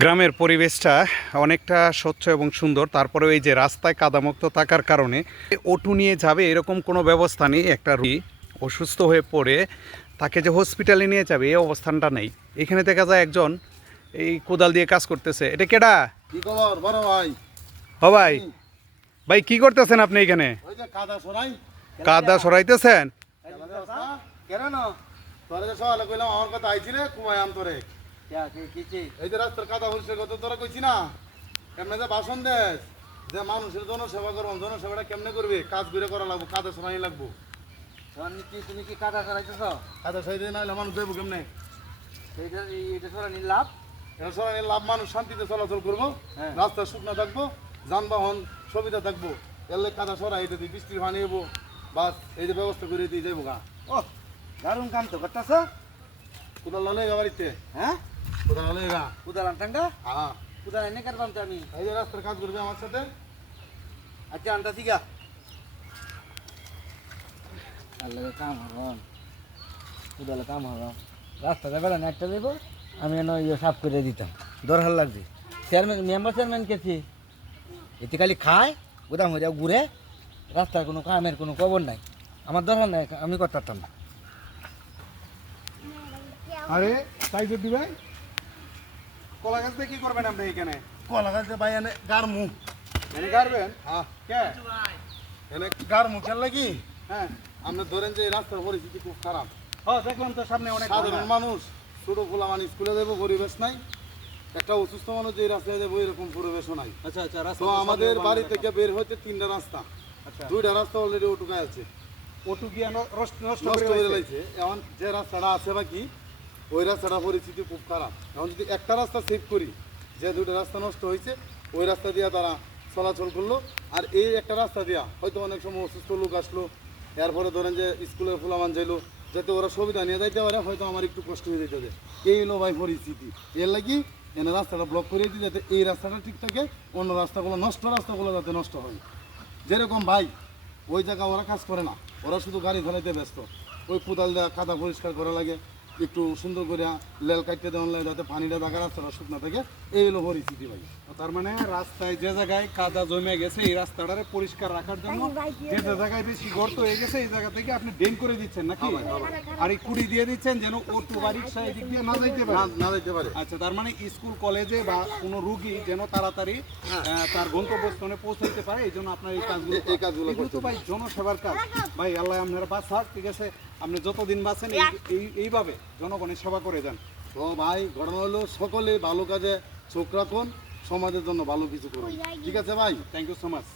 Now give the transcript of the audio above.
গ্রামের পরিবেশটা অনেকটা স্বচ্ছ এবং সুন্দর। তারপরেও এই যে রাস্তায় কাদামুক্ত থাকার কারণে অটো নিয়ে যাবে এরকম কোনো ব্যবস্থা নেই। একটা রোগী অসুস্থ হয়ে পড়ে তাকে যে হসপিটালে নিয়ে যাবে এই অবস্থানটা নেই। এখানে দেখা যায় একজন এই কোদাল দিয়ে কাজ করতেছে। এটা কেডা? কি খবর বড় ভাই? ও ভাই, ভাই কি করতেছেন আপনি এখানে? ওই যে কাদা সরাই। কাদা সরাইতেছেন? কেন না তোরা যে সকালে কইলাম আমার কথা আইছিলে কুমায় আম তোরে এই যে রাস্তার কাদা পরিষ্কার করতে তোরা কইছি না কেমনে যে ভাষণ দেস যে মানুষের জনসেবা করবো, জনসেবাটা কেমনে করবে, কাজ ঘুরে করা লাগবো, কাদা সরাই লাগবো। তুমি কি কাদা সরাইতেছ? কাদা সরাইতে নাহলে মানুষ দেবো কেমনে? এটা সরানি লাভ। এটা সরাই লাভ, মানুষ শান্তিতে চলাচল করবো, রাস্তা শুকনো থাকবো, যানবাহন সুবিধা থাকবো। এলে কাদা সরাই এটা দিয়ে বৃষ্টির পানি হবো, বাস এই যে ব্যবস্থা করে দিয়ে যাবো গা। ও দারুণ কাম তো করতেছ। কোদাল লালে বাড়িতে? হ্যাঁ, কোদাল লালে গা। কুদাল আনটাঙ্গা হ্যাঁ, কুদাল এনে কাটবাম তো আমি। এই যে রাস্তার কাজ করবে আমার সাথে। আচ্ছা আনতা ঠিকা আল্লাহ কাম হরন কুদালে কাম হরন রাস্তাটা বেড়া না একটা দেবো আমি এনে ইয়ে সাফ করে দিতাম দরকার লাগছে। চেয়ারম্যান মেম্বার চেয়ারম্যান কেছি এতে খালি খায় গোদাম হয়ে যাও ঘুরে, রাস্তার কোনো কামের কোনো খবর নাই। আমার দরকার নাই, আমি করতে পারতাম না। আরে তাই যদি ভাই কলা গাছ দিয়ে কি করবেন আপনি এখানে? কলা গাছ ভাই এনে গার মুখ। এনে গাড়বেন? হ্যাঁ, কে? এনে গার মুখ খেয়াল লাগি। হ্যাঁ, আপনি ধরেন যে এই রাস্তার পরিস্থিতি খুব খারাপ। দেখলাম তো সামনে অনেক সাধারণ মানুষ, ছোট খোলা মানে স্কুলে যাবো, পরিবেশ নাই। একটা অসুস্থ মানুষ যে রাস্তায় যাবো এরকম পরিবেশও নাই। আচ্ছা আচ্ছা, তো আমাদের বাড়ি থেকে বের হইতে 3টা রাস্তা, আচ্ছা 2টা রাস্তা অলরেডি ওটুকায় আছে, ওটু গিয়ে নষ্ট নষ্ট করে করে লাইছে। লাইছে। এখন যে রাস্তাটা আছে বাকি ওই রাস্তাটা পরিস্থিতি খুব খারাপ। এখন যদি একটা রাস্তা সেভ করি, যে 2টা রাস্তা নষ্ট হয়েছে ওই রাস্তা দিয়ে তারা চলাচল করলো, আর এই একটা রাস্তা দিয়া হয়তো অনেক সময় অসুস্থ লোক আসলো, এরপরে ধরেন যে স্কুলের ফুলামান যাইলো, যাতে ওরা সুবিধা নিয়ে যাইতে পারে, হয়তো আমার একটু কষ্ট হয়ে যেতে হবে। এই হলো ভাই পরিস্থিতি। এর লাগি এনে রাস্তাটা ব্লক করে দিই যাতে এই রাস্তাটা ঠিক থাকে, অন্য রাস্তাগুলো নষ্ট রাস্তাগুলো যাতে নষ্ট হয়। যেরকম ভাই ওই জায়গা ওরা কাজ করে না, ওরা শুধু গাড়ি ধরাইতে ব্যস্ত। ওই কোদাল দেওয়া কাদা পরিষ্কার করা লাগে, একটু সুন্দর করে লেল কাটতে দেওয়া লাগে যাতে পানিটা জায়গা রাস্তাটা শুকনো থাকে। এই হলো পরিস্থিতি ভাই। তার মানে রাস্তায় যে জায়গায় কাদা জমে গেছে এই রাস্তাটারে পরিষ্কার রাখার জন্য যে জায়গায় বেশি গর্ত হয়ে গেছে এই জায়গা থেকে আপনি ড্রেন করে দিচ্ছেন নাকি? আর এই কুড়ি দিয়ে দিচ্ছেন যেন অটো বা রিক্সা এদিক দিয়ে না যাইতে পারে। না যাইতে পারে। আচ্ছা, তার মানে স্কুল কলেজে বা কোনো রুগী যেন তাড়াতাড়ি তার গন্তব্যস্থানে পৌঁছাইতে পারে, এই জন্য আপনার এই কাজগুলো এগুলো তো ভাই জনসেবার কাজ। ভাই আল্লাহ আপনারা বাঁচাক, ঠিক আছে? আপনি যতদিন বাঁচেন এইভাবে জনগণের সেবা করে যান। তো ভাই ঘটনা হলো সকলে ভালো কাজে চোখ রাখুন, সমাজের জন্য ভালো কিছু করুন। ঠিক আছে ভাই, থ্যাংক ইউ সো মাচ।